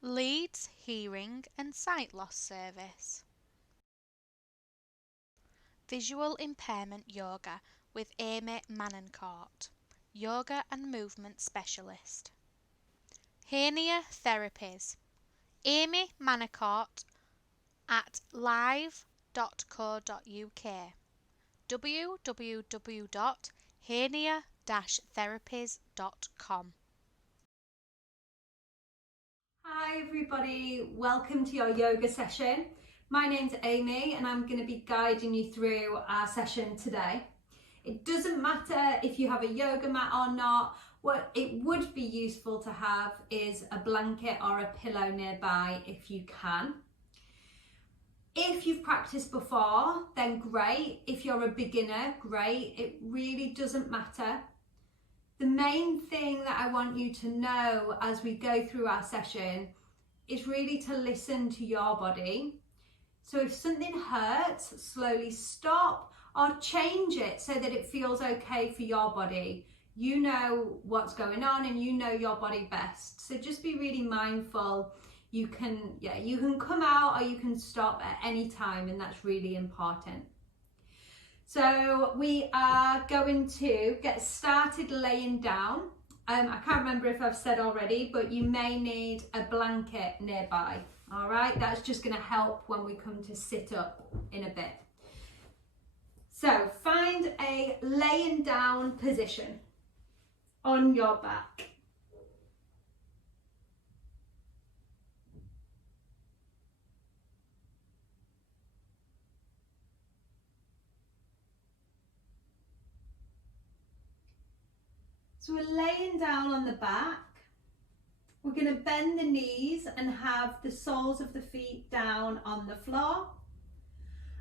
Leeds Hearing and Sight Loss Service. Visual Impairment Yoga with Amy Manencourt, Yoga and Movement Specialist. Hernia Therapies. Amy Manencourt at live.co.uk, www.hernia-therapies.com. Hi everybody, welcome to your yoga session. My name's Amy and I'm going to be guiding you through our session today. It doesn't matter if you have a yoga mat or not. What it would be useful to have is a blanket or a pillow nearby if you can. If you've practiced before, then great. If you're a beginner, great. It really doesn't matter. The main thing that I want you to know as we go through our session is really to listen to your body. So if something hurts, slowly stop or change it so that it feels okay for your body. You know what's going on and you know your body best. So just be really mindful. You can come out or you can stop at any time, and that's really important. So we are going to get started laying down. I can't remember if I've said already, but you may need a blanket nearby. All right, that's just going to help when we come to sit up in a bit. So find a laying down position on your back. So we're laying down on the back. We're going to bend the knees and have the soles of the feet down on the floor.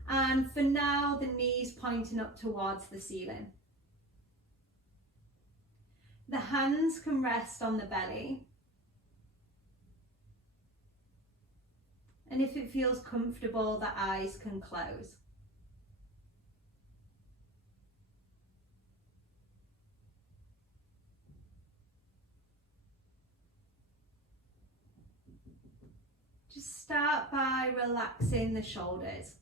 And for now, the knees pointing up towards the ceiling. The hands can rest on the belly. And if it feels comfortable, the eyes can close. Just start by relaxing the shoulders.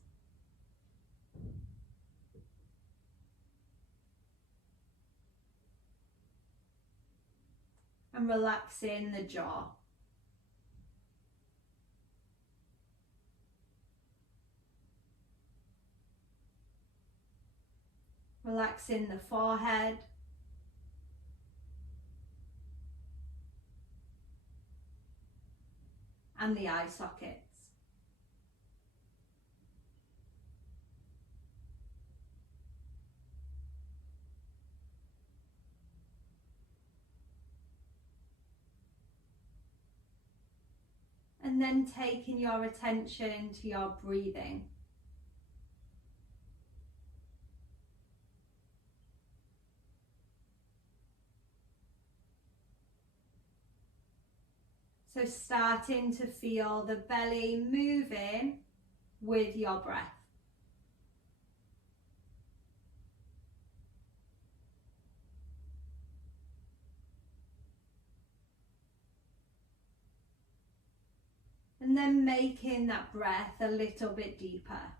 And relaxing the jaw. Relaxing the forehead. And the eye sockets. And then taking your attention to your breathing. So starting to feel the belly moving with your breath. And then making that breath a little bit deeper.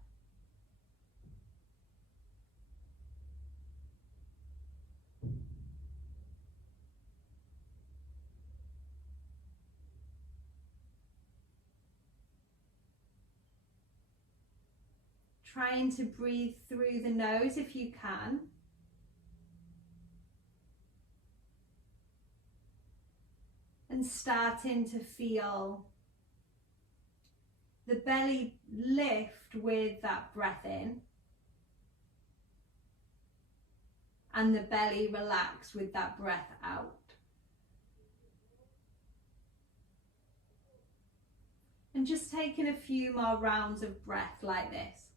Trying to breathe through the nose if you can. And starting to feel the belly lift with that breath in. And the belly relax with that breath out. And just taking a few more rounds of breath like this.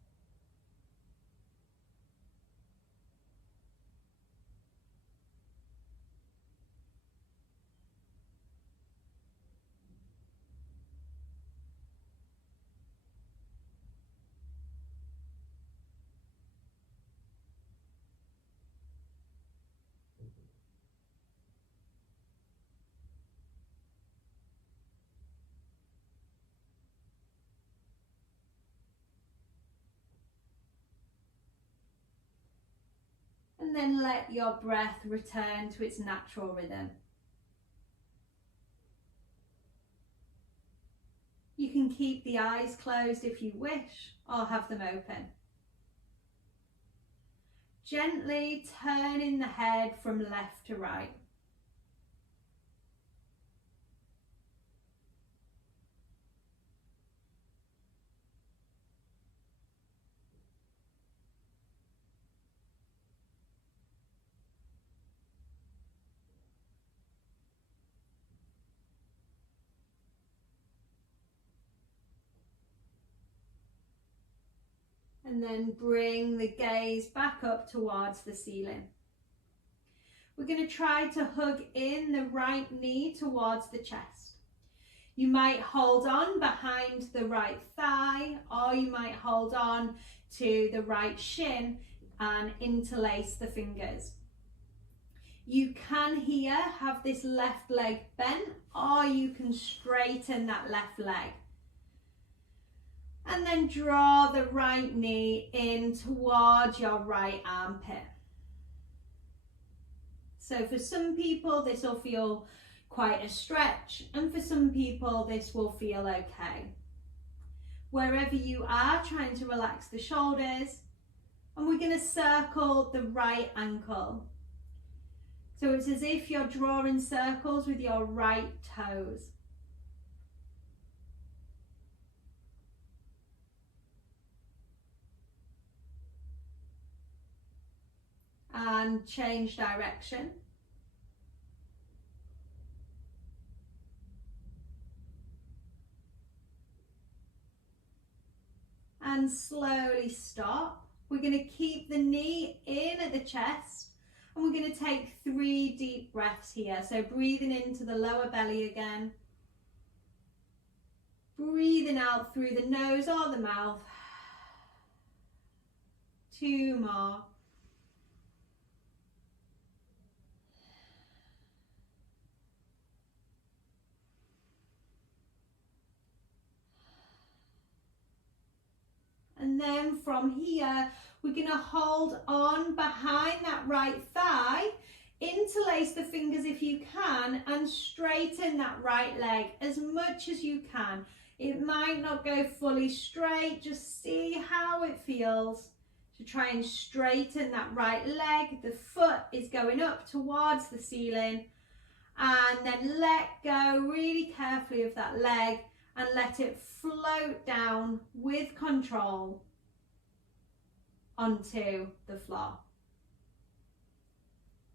And then let your breath return to its natural rhythm. You can keep the eyes closed if you wish, or have them open. Gently turning the head from left to right. And then bring the gaze back up towards the ceiling. We're going to try to hug in the right knee towards the chest. You might hold on behind the right thigh, or you might hold on to the right shin and interlace the fingers. You can here have this left leg bent, or you can straighten that left leg. And then draw the right knee in towards your right armpit. So for some people this will feel quite a stretch, and for some people this will feel okay. Wherever you are, trying to relax the shoulders, and we're going to circle the right ankle. So it's as if you're drawing circles with your right toes. And change direction. And slowly stop. We're going to keep the knee in at the chest, and we're going to take 3 deep breaths here. So breathing into the lower belly again. Breathing out through the nose or the mouth. 2 more. And then from here, we're going to hold on behind that right thigh, interlace the fingers if you can, and straighten that right leg as much as you can. It might not go fully straight, just see how it feels to try and straighten that right leg. The foot is going up towards the ceiling, and then let go really carefully of that leg and let it float down with control onto the floor.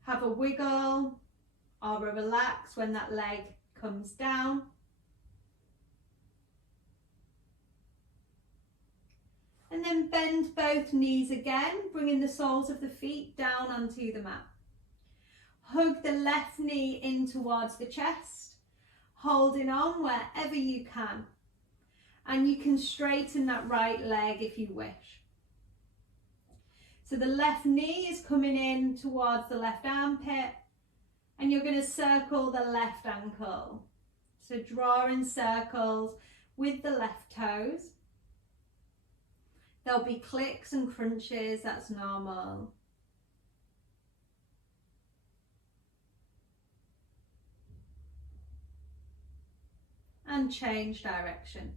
Have a wiggle or a relax when that leg comes down. And then bend both knees again, bringing the soles of the feet down onto the mat. Hug the left knee in towards the chest, holding on wherever you can. And you can straighten that right leg if you wish. So the left knee is coming in towards the left armpit, and you're going to circle the left ankle. So drawing circles with the left toes. There'll be clicks and crunches, that's normal. And change direction.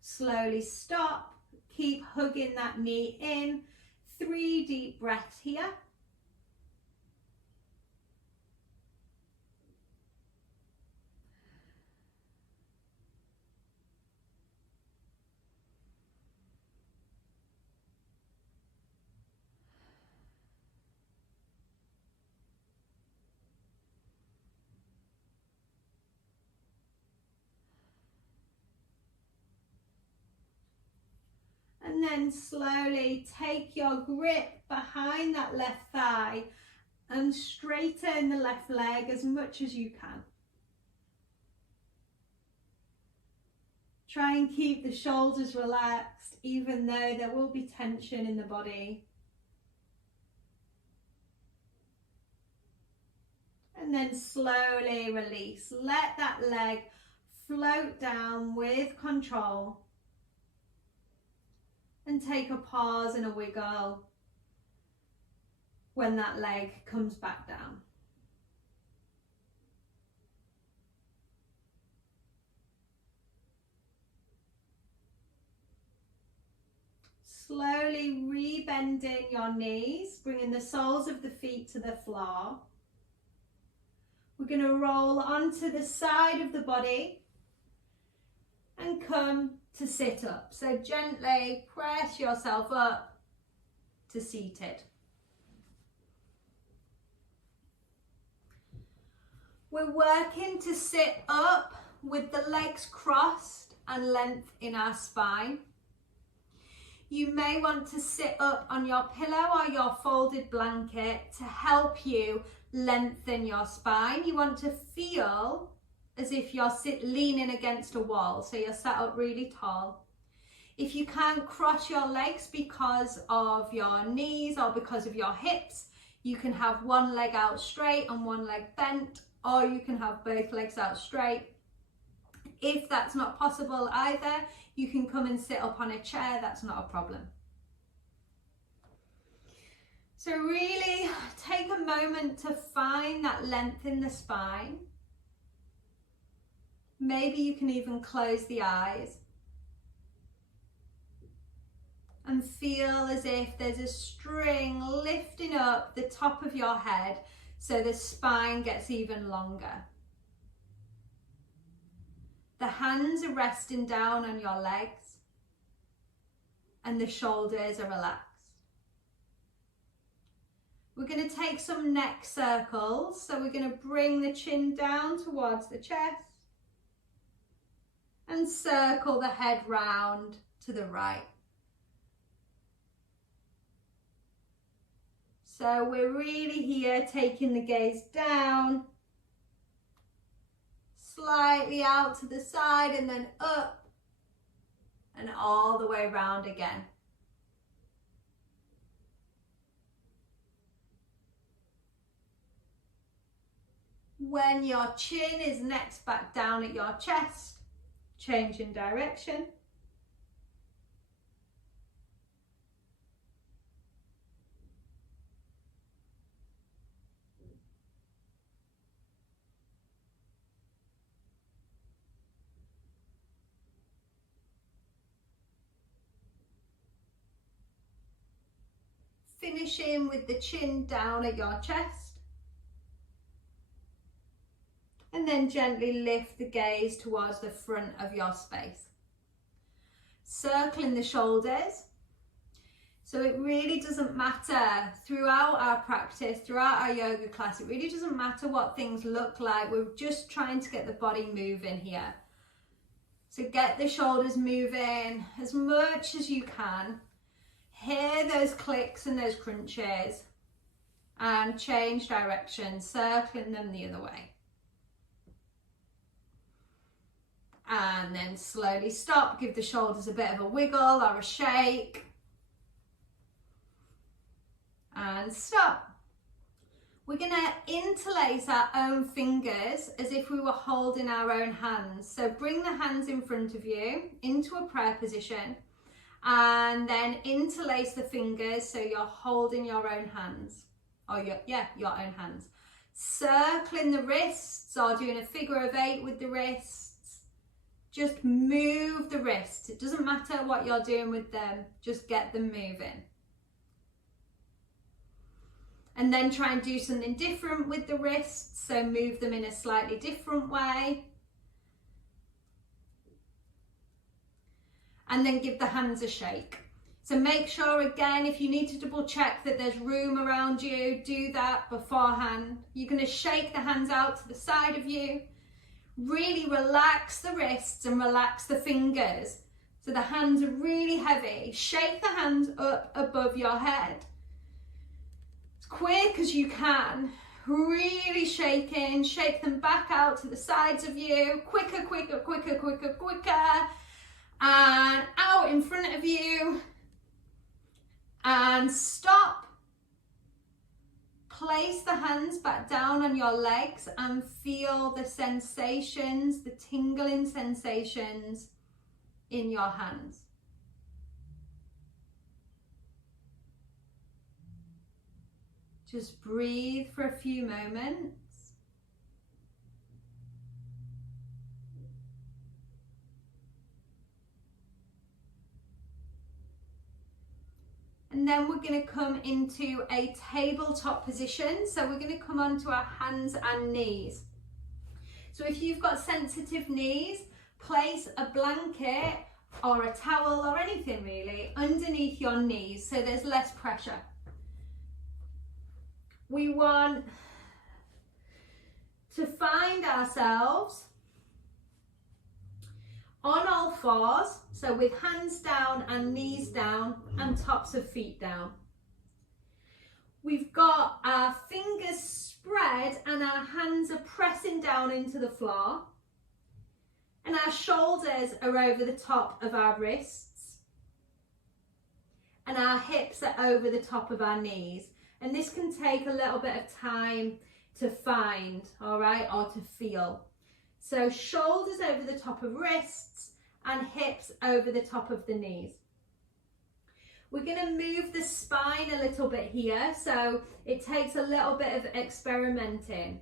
Slowly stop, keep hugging that knee in. 3 deep breaths here. And then slowly take your grip behind that left thigh and straighten the left leg as much as you can. Try and keep the shoulders relaxed, even though there will be tension in the body. And then slowly release. Let that leg float down with control and take a pause and a wiggle when that leg comes back down. Slowly re-bending your knees, bringing the soles of the feet to the floor. We're going to roll onto the side of the body and come to sit up. So gently press yourself up to seated. We're working to sit up with the legs crossed and length in our spine. You may want to sit up on your pillow or your folded blanket to help you lengthen your spine. You want to feel as if you're leaning against a wall, so you're sat up really tall. If you can't cross your legs because of your knees or because of your hips, you can have one leg out straight and one leg bent, or you can have both legs out straight. If that's not possible either, you can come and sit up on a chair, that's not a problem. So really take a moment to find that length in the spine. Maybe you can even close the eyes and feel as if there's a string lifting up the top of your head so the spine gets even longer. The hands are resting down on your legs and the shoulders are relaxed. We're going to take some neck circles. So we're going to bring the chin down towards the chest and circle the head round to the right. So we're really here taking the gaze down, slightly out to the side and then up and all the way round again. When your chin is next back down at your chest, change in direction. Finishing with the chin down at your chest. And then gently lift the gaze towards the front of your space. Circling the shoulders. So it really doesn't matter throughout our practice, throughout our yoga class, it really doesn't matter what things look like. We're just trying to get the body moving here. So get the shoulders moving as much as you can. Hear those clicks and those crunches and change direction, circling them the other way. And then slowly stop, give the shoulders a bit of a wiggle or a shake. And stop. We're going to interlace our own fingers as if we were holding our own hands. So bring the hands in front of you into a prayer position and then interlace the fingers so you're holding your own hands. Or your own hands. Circling the wrists or doing a figure of 8 with the wrists. Just move the wrists. It doesn't matter what you're doing with them, just get them moving. And then try and do something different with the wrists, so move them in a slightly different way. And then give the hands a shake. So make sure, again, if you need to double check that there's room around you, do that beforehand. You're going to shake the hands out to the side of you. Really relax the wrists and relax the fingers. So the hands are really heavy. Shake the hands up above your head. As quick as you can. Really shaking. Shake them back out to the sides of you. Quicker, quicker, quicker, quicker, quicker. And out in front of you. And stop. place the hands back down on your legs and feel the sensations, the tingling sensations in your hands. Just breathe for a few moments. And then we're going to come into a tabletop position. So we're going to come onto our hands and knees. So if you've got sensitive knees, place a blanket or a towel or anything really underneath your knees so there's less pressure. We want to find ourselves on all fours, so with hands down and knees down and tops of feet down. We've got our fingers spread and our hands are pressing down into the floor. And our shoulders are over the top of our wrists. And our hips are over the top of our knees. And this can take a little bit of time to find, all right, or to feel. So shoulders over the top of wrists and hips over the top of the knees. We're going to move the spine a little bit here, so it takes a little bit of experimenting.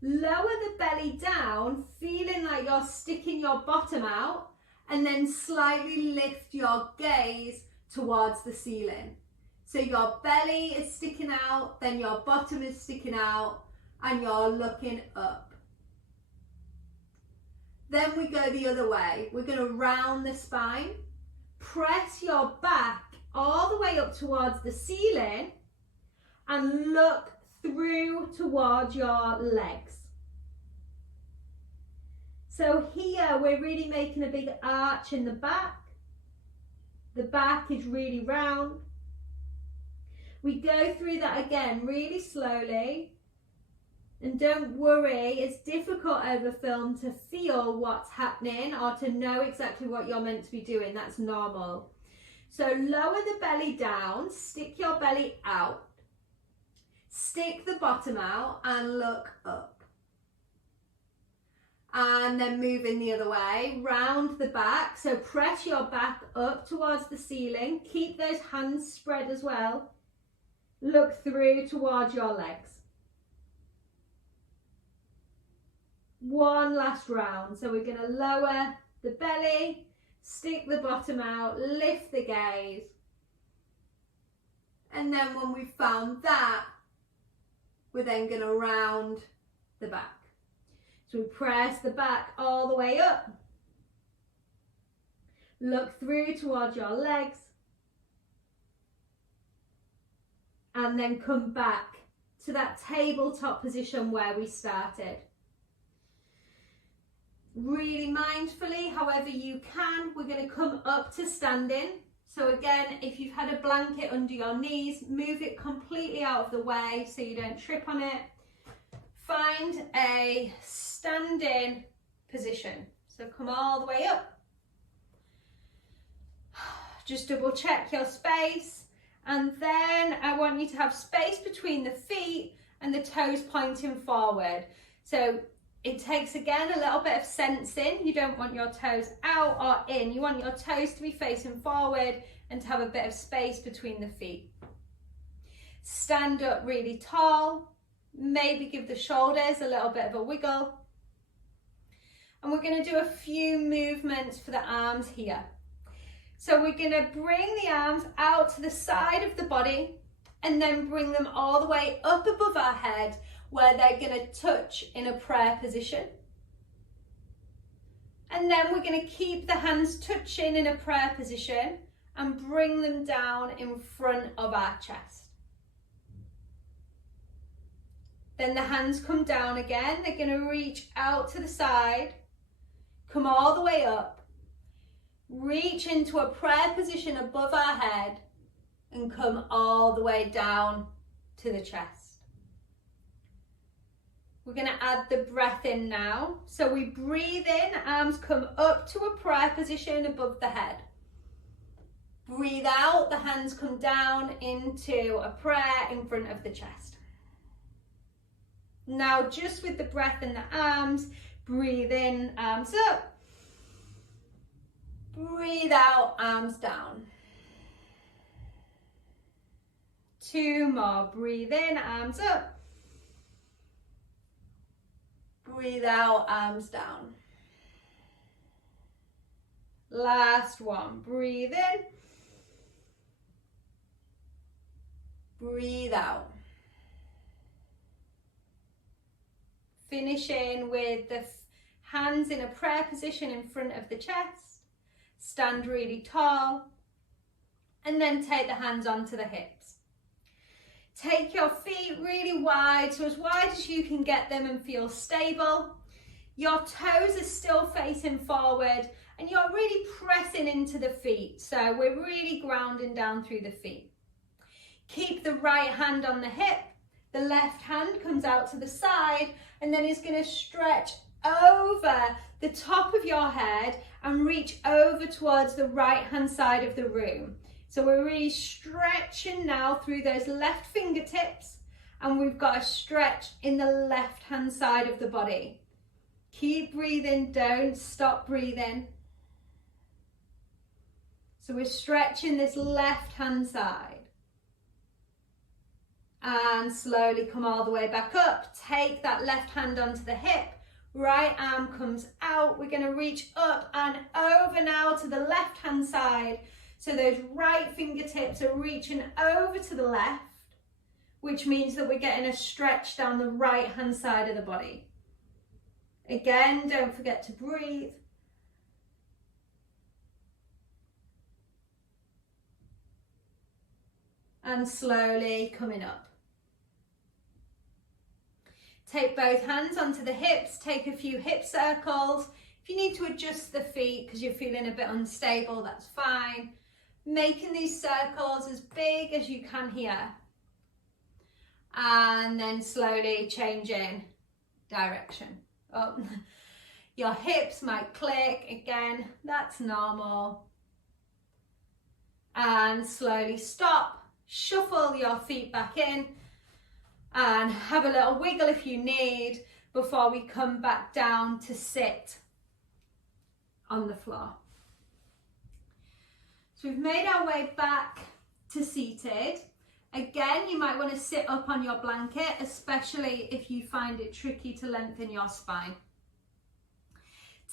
Lower the belly down, feeling like you're sticking your bottom out, and then slightly lift your gaze towards the ceiling. So your belly is sticking out, then your bottom is sticking out, and you're looking up. Then we go the other way. We're going to round the spine, press your back all the way up towards the ceiling, and look through towards your legs. So here we're really making a big arch in the back. The back is really round. We go through that again really slowly. And don't worry, it's difficult over film to feel what's happening or to know exactly what you're meant to be doing. That's normal. So lower the belly down, stick your belly out, stick the bottom out and look up. And then moving the other way, round the back. So press your back up towards the ceiling. Keep those hands spread as well. Look through towards your legs. One last round. So we're going to lower the belly, stick the bottom out, lift the gaze. And then when we've found that, we're then going to round the back. So we press the back all the way up. Look through towards your legs. And then come back to that tabletop position where we started. Really mindfully, however you can, we're going to come up to standing. So again, if you've had a blanket under your knees, move it completely out of the way so you don't trip on it. Find a standing position. So come all the way up. Just double check your space. And then I want you to have space between the feet and the toes pointing forward. So it takes, again, a little bit of sensing. You don't want your toes out or in. You want your toes to be facing forward and to have a bit of space between the feet. Stand up really tall. Maybe give the shoulders a little bit of a wiggle. And we're going to do a few movements for the arms here. So we're going to bring the arms out to the side of the body and then bring them all the way up above our head where they're going to touch in a prayer position. And then we're going to keep the hands touching in a prayer position and bring them down in front of our chest. Then the hands come down again. They're going to reach out to the side, come all the way up, reach into a prayer position above our head and come all the way down to the chest. We're going to add the breath in now. So we breathe in, arms come up to a prayer position above the head. Breathe out, the hands come down into a prayer in front of the chest. Now just with the breath and the arms, breathe in, arms up. Breathe out, arms down. 2 more, breathe in, arms up. Breathe out, arms down. Last one, breathe in. Breathe out. Finishing with the hands in a prayer position in front of the chest. Stand really tall. And then take the hands onto the hips. Take your feet really wide, so as wide as you can get them and feel stable. Your toes are still facing forward and you're really pressing into the feet. So we're really grounding down through the feet. Keep the right hand on the hip. The left hand comes out to the side and then is going to stretch over the top of your head and reach over towards the right hand side of the room. So we're really stretching now through those left fingertips, and we've got a stretch in the left hand side of the body. Keep breathing, don't stop breathing. So we're stretching this left hand side. And slowly come all the way back up. Take that left hand onto the hip. Right arm comes out. We're going to reach up and over now to the left hand side. So those right fingertips are reaching over to the left, which means that we're getting a stretch down the right hand side of the body. Again, don't forget to breathe. And slowly coming up. Take both hands onto the hips, take a few hip circles. If you need to adjust the feet because you're feeling a bit unstable, that's fine. Making these circles as big as you can here. And then slowly changing direction. Oh, your hips might click again, that's normal. And slowly stop, shuffle your feet back in and have a little wiggle if you need before we come back down to sit on the floor. So we've made our way back to seated. Again, you might want to sit up on your blanket, especially if you find it tricky to lengthen your spine.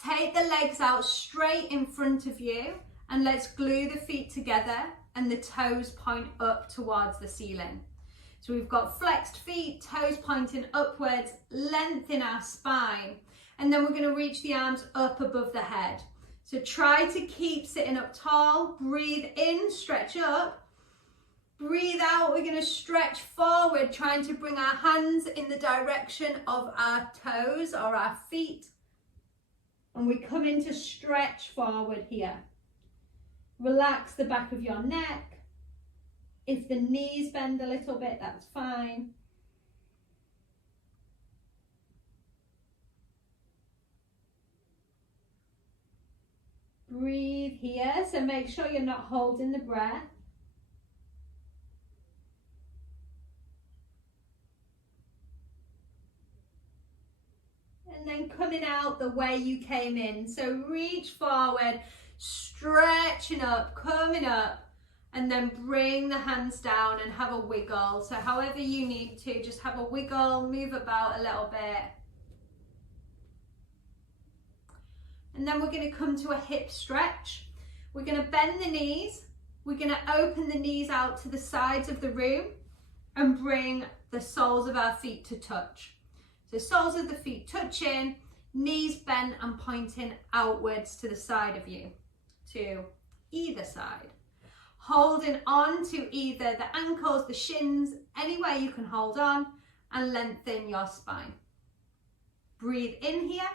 Take the legs out straight in front of you and let's glue the feet together and the toes point up towards the ceiling. So we've got flexed feet, toes pointing upwards, length in our spine, and then we're going to reach the arms up above the head. So try to keep sitting up tall, breathe in, stretch up, breathe out, we're going to stretch forward, trying to bring our hands in the direction of our toes or our feet, and we come into stretch forward here. Relax the back of your neck. If the knees bend a little bit, that's fine. Breathe here, so make sure you're not holding the breath. And then coming out the way you came in. So reach forward, stretching up, coming up, and then bring the hands down and have a wiggle. So however you need to, just have a wiggle, move about a little bit. And then we're going to come to a hip stretch. We're going to bend the knees. We're going to open the knees out to the sides of the room and bring the soles of our feet to touch. So soles of the feet touching, knees bent and pointing outwards to the side of you, to either side. Holding on to either the ankles, the shins, anywhere you can hold on, and lengthen your spine. Breathe in here.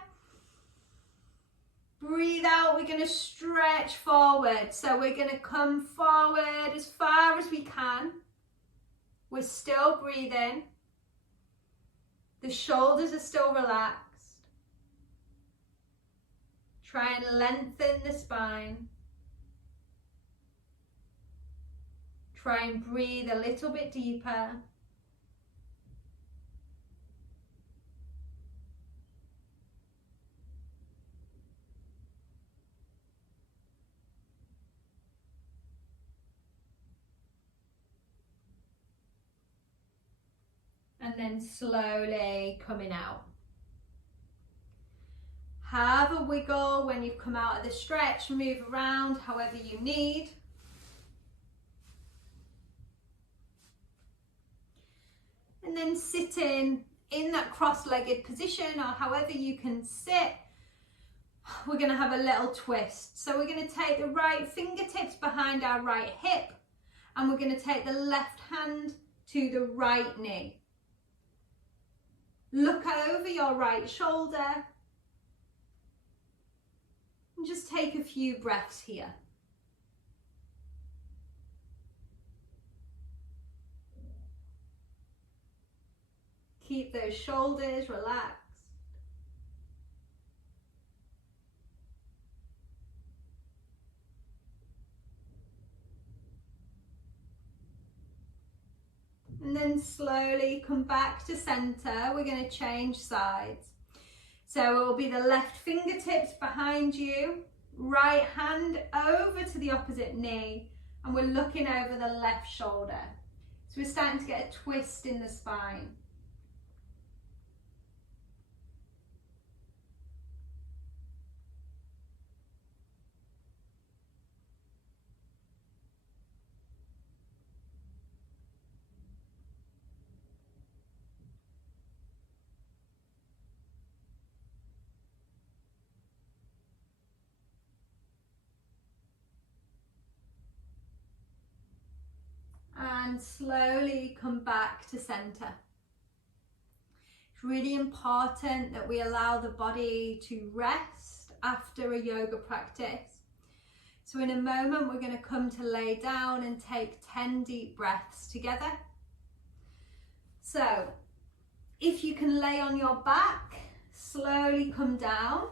Breathe out, we're going to stretch forward. So we're going to come forward as far as we can. We're still breathing. The shoulders are still relaxed. Try and lengthen the spine. Try and breathe a little bit deeper. and then slowly coming out. Have a wiggle when you've come out of the stretch, move around however you need. And then sitting in that cross-legged position, or however you can sit, we're going to have a little twist. So we're going to take the right fingertips behind our right hip, and we're going to take the left hand to the right knee. Look over your right shoulder and just take a few breaths here. Keep those shoulders relaxed. And then slowly come back to center. We're going to change sides. So it will be the left fingertips behind you, right hand over to the opposite knee, and we're looking over the left shoulder. So we're starting to get a twist in the spine. And slowly come back to center. It's really important that we allow the body to rest after a yoga practice. So in a moment, we're going to come to lay down and take 10 deep breaths together. So if you can lay on your back, slowly come down.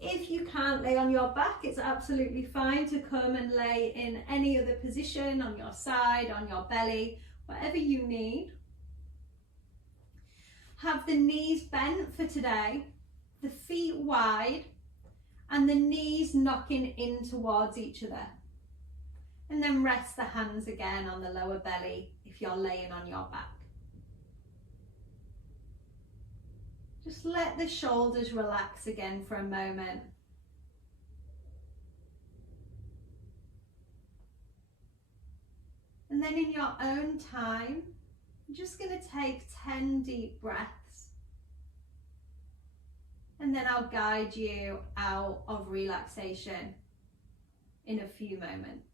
If you can't lay on your back, it's absolutely fine to come and lay in any other position, on your side, on your belly, whatever you need. Have the knees bent for today, the feet wide, and the knees knocking in towards each other. And then rest the hands again on the lower belly if you're laying on your back. Just let the shoulders relax again for a moment. And then in your own time, I'm just going to take 10 deep breaths. And then I'll guide you out of relaxation in a few moments.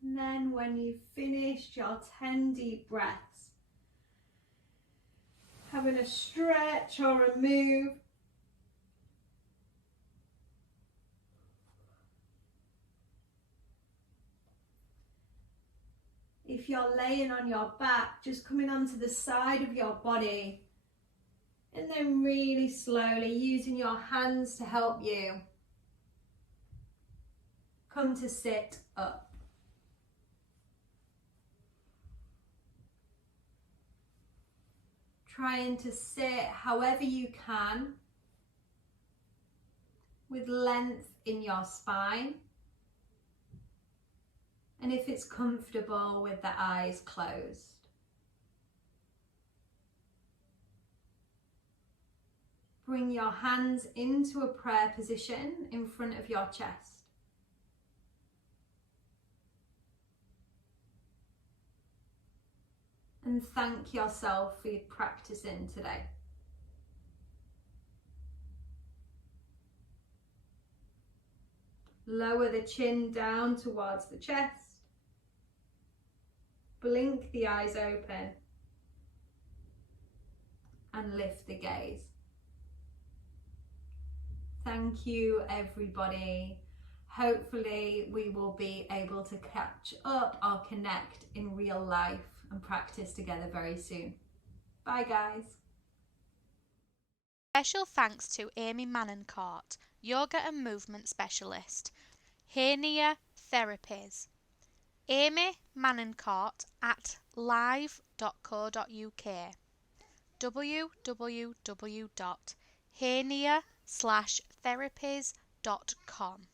And then when you've finished your 10 deep breaths, having a stretch or a move, if you're laying on your back, just coming onto the side of your body. And then really slowly using your hands to help you come to sit up. Trying to sit however you can with length in your spine. And if it's comfortable, with the eyes closed. Bring your hands into a prayer position in front of your chest. And thank yourself for your practicing today. Lower the chin down towards the chest. Blink the eyes open. And lift the gaze. Thank you, everybody. Hopefully we will be able to catch up or connect in real life and practice together very soon. Bye, guys. Special thanks to Amy Manencourt, Yoga and Movement Specialist, Hernia Therapies. Amy Manencourt at live.co.uk, www.hernia/therapies.com.